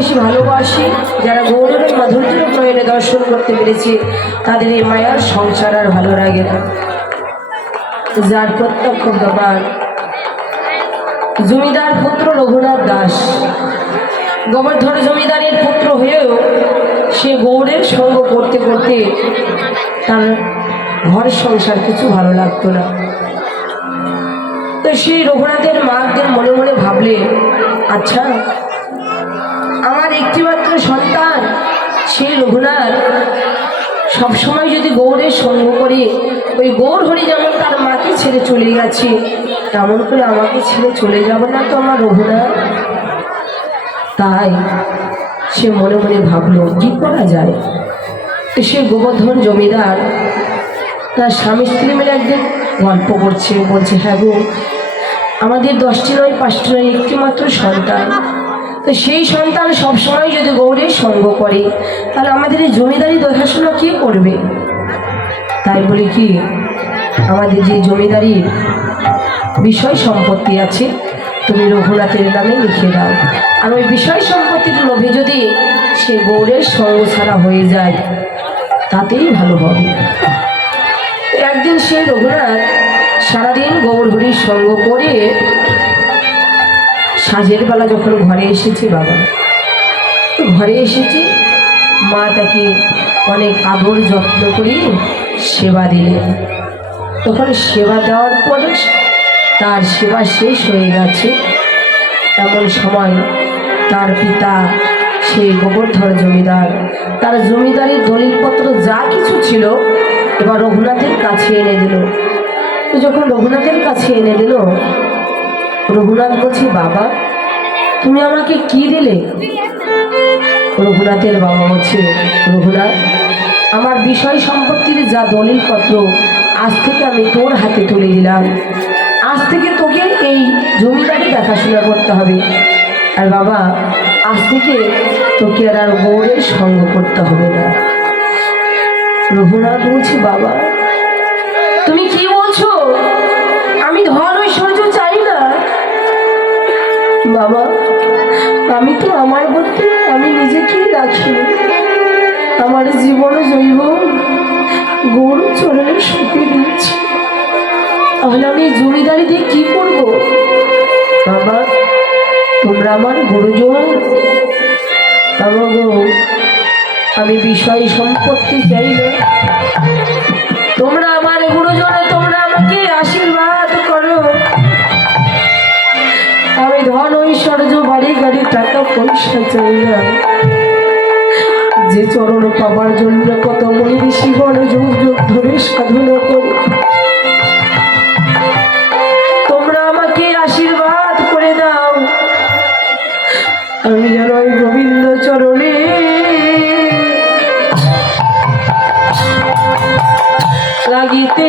বেশি ভালোবাসি, যারা গৌরবের মাধুর্য প্রয়োগে দর্শন করতে পেরেছে, তাদের এই মায়ার সংসার আর ভালো লাগে না। যার প্রত্যক্ষ ব্যাপার জমিদার পুত্র রঘুনাথ দাস। গোবর্ধন জমিদারের পুত্র হয়েও সে গৌরের সঙ্গ করতে করতে তার ঘর সংসার কিছু ভালো লাগতো না। তো সেই রঘুনাথের মা একদিন মনে মনে ভাবলে আচ্ছা আমার একটিমাত্র সন্তান সেই রঘুনাথ। সবসময় যদি গৌরের সঙ্গ করে, ওই গৌর হরি যেমন তার মাকে ছেড়ে চলে গেছে, তেমন করে আমাকে ছেড়ে চলে যাবে না তো আমার রঘুনাথ? তাই সে মনে মনে ভাবলো, কি করা যায়? সে গোবর্ধন জমিদার তার স্বামী স্ত্রী মিলে একদিন গল্প করছে, বলছে হ্যাঁ গো, আমাদের দশটি নয়, পাঁচটি নয় একটি মাত্র সন্তান। তো সেই সন্তান সবসময় যদি গৌরের সঙ্গ করে, তাহলে আমাদের এই জমিদারি দেখাশোনা কে করবে? তাই বলি কি, আমাদের যে জমিদারি বিষয় সম্পত্তি আছে, তুমি রঘুনাথের নামে লিখে দাও। আর ওই বিষয় সম্পত্তির লোভে যদি সে গৌরের সঙ্গ ছাড়া হয়ে যায়, তাতেই ভালো হবে। একদিন সে রঘুনাথ সারাদিন গৌর হরির সঙ্গ করে সাজের বেলা যখন ঘরে এসেছে বাবা, তো ঘরে এসেছে মা তাকে অনেক আদর যত্ন করে সেবা দিলেন। তখন সেবা দেওয়ার পরে তার সেবা শেষ হয়ে গেছে। এমন সময় তার পিতা, সেই গোবর্ধন জমিদার, তার জমিদারির দলিলপত্র যা কিছু ছিল এবার রঘুনাথের কাছে এনে দিল। তো যখন রঘুনাথের কাছে এনে দিল রঘুনাথ বলছি, বাবা, তুমি আমাকে কি দিলে? রঘুনাথের বাবা বলছে, রঘুনাথ, আমার বিষয় সম্পত্তির যা দলিলপত্র, আজ থেকে আমি তোর হাতে তুলে দিলাম। আজ থেকে তোকে এই জমিদারি দেখাশোনা করতে হবে। আর বাবা, আজ থেকে তোকে আর আর গৌরের সঙ্গ করতে হবে না। রঘুনাথ বলছি, বাবা, তুমি কি বলছো? আমি ধন ঐশ্বর্য চাই না। বাবা, আমি তো আমার বলতে আমি নিজেকেই রাখি। আমার জীবন জৈব গরু চরণে সুখে দিয়েছি। তাহলে আমি জমিদারি দিয়ে কি করব? বাবা, তোমরা আমার গুরুজন। গো, আমি বিষয় সম্পত্তি চাই তোমরা আমার গুরুজনে, তোমরা আমাকে আশীর্বাদ আমি ধন ঐশ্বর্য বাড়ি গাড়ি টাকা পয়সা চাই না। যে চরণ পাবার জন্য কত যুগ যুগ ধরে করে। তোমরা আমাকে আশীর্বাদ করে দাও। আমি যেন ওই গোবিন্দ চরণে লাগিতে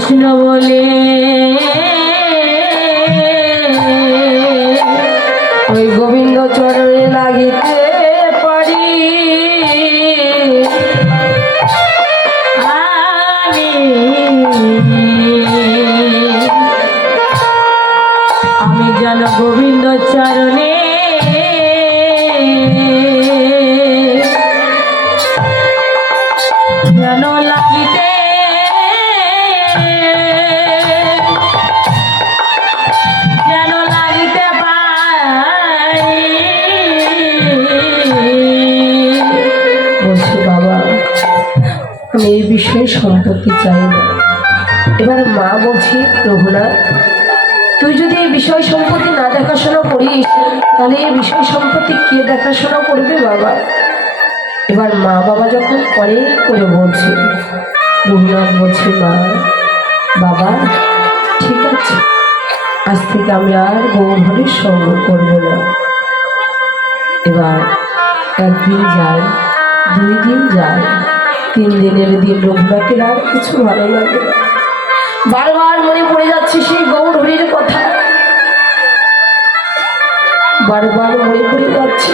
কৃষ্ণ বলে ওই গোবি এই বিষয়ে সম্পত্তি চাই না। এবার মা বলছি রঘুনাথ তুই যদি এই বিষয় সম্পত্তি না দেখাশোনা করিস, তাহলে এই বিষয় সম্পত্তি কে দেখাশোনা করবে বাবা? এবার মা বাবা যখন অনেক করে বলছে রঘুনাথ বলছে, মা, বাবা, ঠিক আছে, আজ থেকে আমি আর গৌরহরির সঙ্গ করব না। এবার একদিন যায়, দুই দিন যায়। তিন দিনের দিন রঘুনাথের আর কিছু ভালো লাগে বারবার মনে পড়ে যাচ্ছে সেই গৌরহরির কথা। বারবার মনে পড়ে যাচ্ছে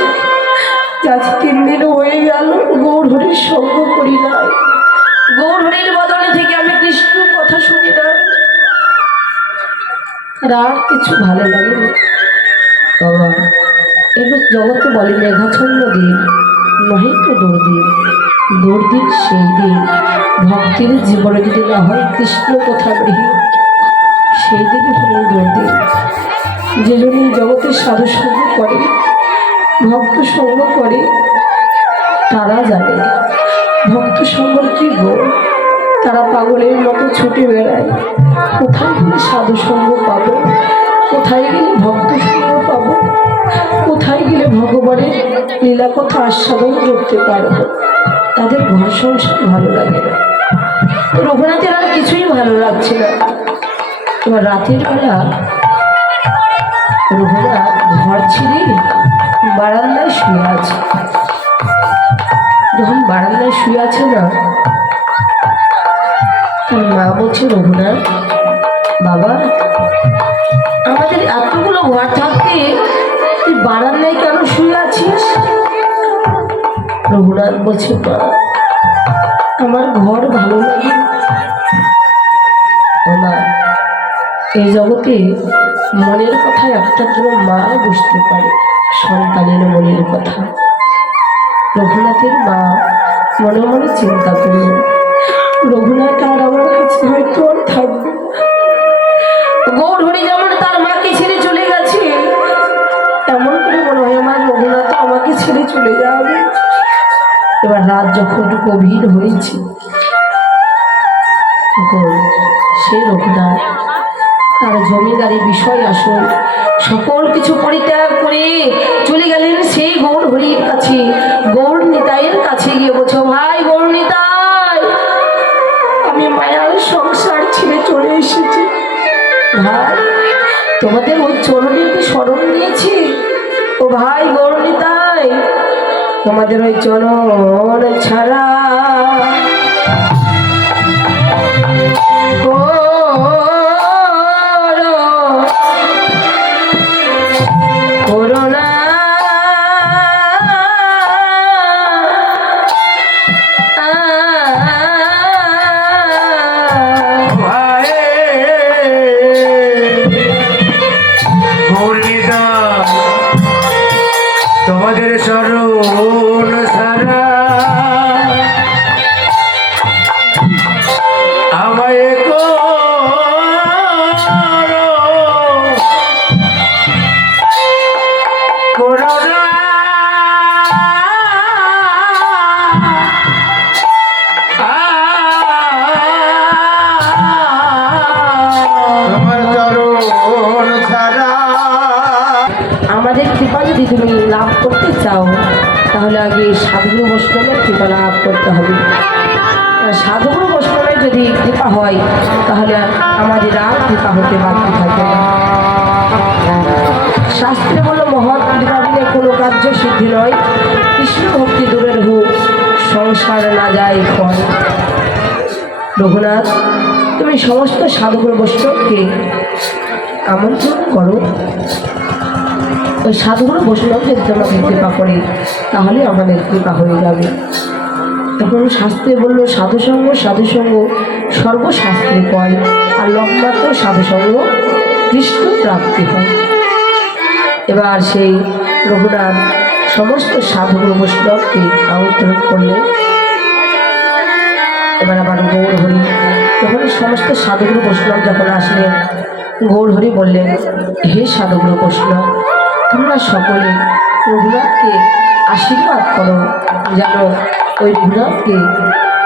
আজ তিন দিন হয়ে গেল গৌরহরির সঙ্গ করি নাই। গৌরহরির বদলে থেকে আমি কৃষ্ণ কথা শুনি না। আর কিছু ভালো লাগে বাবা এবার জগতে বলে মেঘাচ্ছন্ন দিন তো দুর্দিন দুর্দিন সেই দিন ভক্তির জীবনে যদি না হয় কৃষ্ণ কথা গৃহী সেই দিনই হল দুর্দিন। যে জন্য এই জগতে সাধু সঙ্গ করে, ভক্ত সঙ্গ করে, তারা জানে। ভক্ত সঙ্গ কি গো? তারা পাগলের মতো ছুটে বেড়ায়। কোথায় গেলে সাধু সঙ্গ পাবো? কোথায় গেলে ভক্ত সঙ্গ পাবো? কোথায় গেলে ভগবানের লীলা কথা আস্বাদন করতে পারব? তাদের ঘর সংসার ভালো লাগে রঘুনাথের আর কিছুই ভালো লাগছে না। এবার রাতের বেলা রঘুনাথ ঘর ছিঁড়ে বারান্দায় শুয়ে আছে। যখন বারান্দায় শুয়ে আছে না, তার মা বলছে, রঘুনাথ, বাবা, আমাদের এতগুলো ঘর থাকতে বারান্দায় কেন শুয়ে আছিস? রঘুনাথ বলছে আমার ঘর ভালো লাগে এই জগতে মনের কথা একটা মা বুঝতে পারে, সন্তানের মনের কথা। রঘুনাথের মা মনে মনে চিন্তা করল রঘুনাথ আর আমার কাছে হয়তো থাকবে। গৌরহরি যেমন তার মাকে ছেড়ে চলে রাত যখন গভীর হয়েছে সে রঘুনাথ তার জমিদারি বিষয় আসল সকল কিছু পরিত্যাগ করে চলে গেলেন সেই গৌর হরির কাছে। গৌর নিতাইয়ের কাছে গিয়ে বলছো, ভাই গৌর নিতাই আমি মায়ার সংসার ছেড়ে চলে এসেছি। ভাই, তোমাদের ওই চরণের কি স্মরণ নিয়েছি ও ভাই নিতাই তোমাদের ওই চরণ ছাড়া লাভ করতে হবে। সাধুগুরু বৈষ্ণবের যদি কৃপা হয়, তাহলে আমাদের আর কৃপা হতে বাকি থাকে। শাস্ত্রে বলো মহৎ কৃপা দিলে কোনো কার্য সিদ্ধি নয়। কৃষ্ণ ভক্তি দূরের হোক সংসার না যায় ক্ষয়। রঘুনাথ, তুমি সমস্ত সাধুগুরু বৈষ্ণবকে আমন্ত্রণ করো। ওই বসলাম যদি তোমাকে কৃপা করি, তাহলে আমাদের কৃপা হয়ে যাবে। তখন শাস্ত্রে বলল, সাধুসঙ্গ সাধুসঙ্গ, সর্বশাস্ত্রে কয়, আর লকমাত্র সাধুসঙ্গ কৃষ্ণ প্রাপ্তি হয়। এবার সেই রঘুনাথ সমস্ত সাধুগুরু বৈষ্ণবকে আমন্ত্রণ করলেন। এবার আবার গৌর হরি, তখন সমস্ত সাধুগুরু বৈষ্ণব যখন আসলেন, গৌর হরি বললেন, হে সাধুগুরু বৈষ্ণব তোমরা সকলে রঘুনাথকে আশীর্বাদ করো। যেন ওই রঘুনাথকে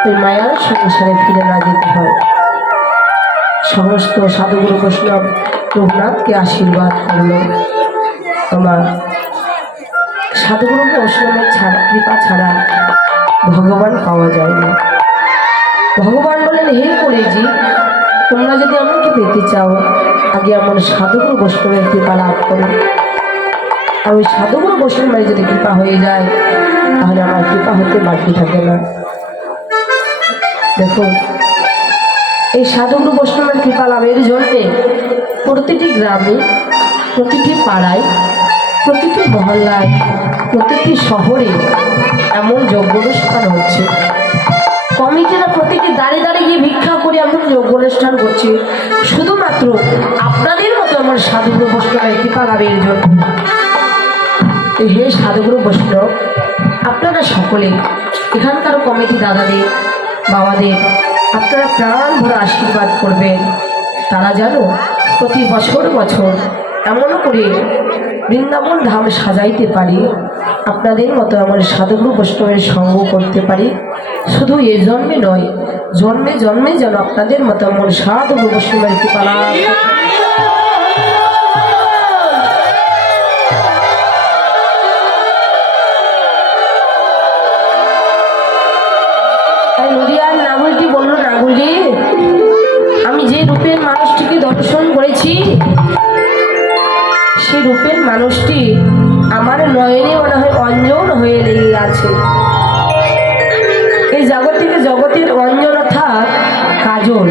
ওই মায়ার সংসারে ফিরে না যেতে হয়। সমস্ত সাধুগুরু বৈষ্ণব রঘুনাথকে আশীর্বাদ করল। তোমার সাধুগুরু বৈষ্ণবের ছাড়া, কৃপা ছাড়া ভগবান পাওয়া যায় না। ভগবান বলেন, হে করেছি তোমরা যদি আমাকে পেতে চাও, আগে আমার সাধুগুরু বৈষ্ণবের কৃপা লাভ করো। আর ওই সাধুগুরু বৈষ্ণবের যদি কৃপা হয়ে যায়, তাহলে আমার কৃপা হতে বাকি থাকে না। দেখুন এই সাধুগুরু বৈষ্ণবের কৃপা লাভের জন্যে প্রতিটি গ্রামে, প্রতিটি পাড়ায়, প্রতিটি মহল্লায়, প্রতিটি শহরে এমন যজ্ঞ অনুষ্ঠান হচ্ছে। কমিটিরা প্রতিটি দাঁড়িয়ে দাঁড়িয়ে গিয়ে ভিক্ষা করে এমন যজ্ঞ অনুষ্ঠান করছে। শুধুমাত্র আপনাদের মতো আমার সাধুগুরু বৈষ্ণবের কৃপা লাভের জন্য। হে সাধুগুরু বৈষ্ণব, আপনারা সকলে, এখানকার কমিটি দাদাদের, বাবাদের, আপনারা প্রাণ ভরে আশীর্বাদ করবেন। তারা যেন প্রতি বছর বছর এমন করে বৃন্দাবন ধাম সাজাইতে পারি, আপনাদের মতো আমার সাধুগুরু বৈষ্ণবের সঙ্গ করতে পারি। শুধু এ জন্মে নয়, জন্মে জন্মে যেন আপনাদের মতো আমার সাধুগুরু বৈষ্ণবের কৃপা কাজল।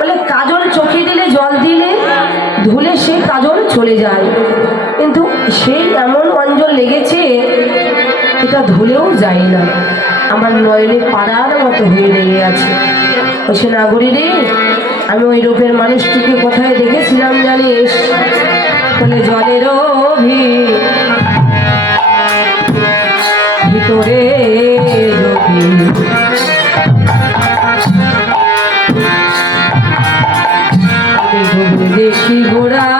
বলে, কাজল চোখে দিলে জল দিলে, ধুলে সে কাজল চলে যায়। কিন্তু সেই এমন অঞ্জল লেগেছে এটা ধুলেও যায় না। আমার নয়নে পাড়ার মতো হয়ে লেগে আছে। বলছে নাগরী রে, আমি ওই রূপের মানুষটিকে কোথায় দেখেছিলাম জানিস? বলে, জলের ভি- দেখি গোড়া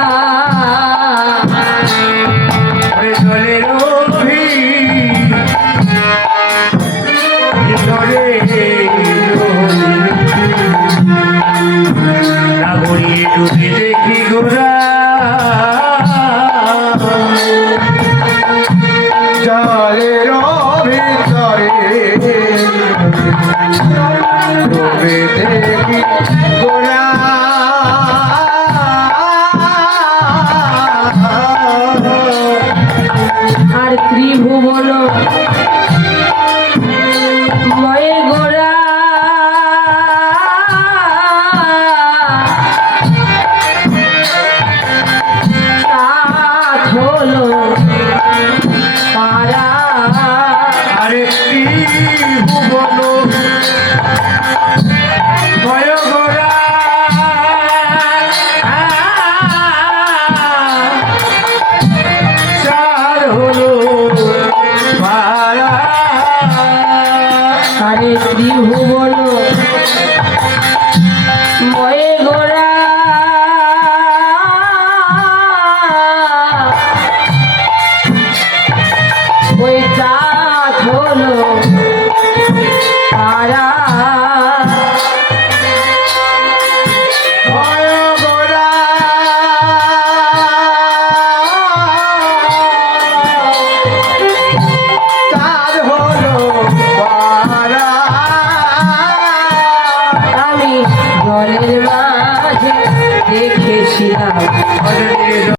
ভুবন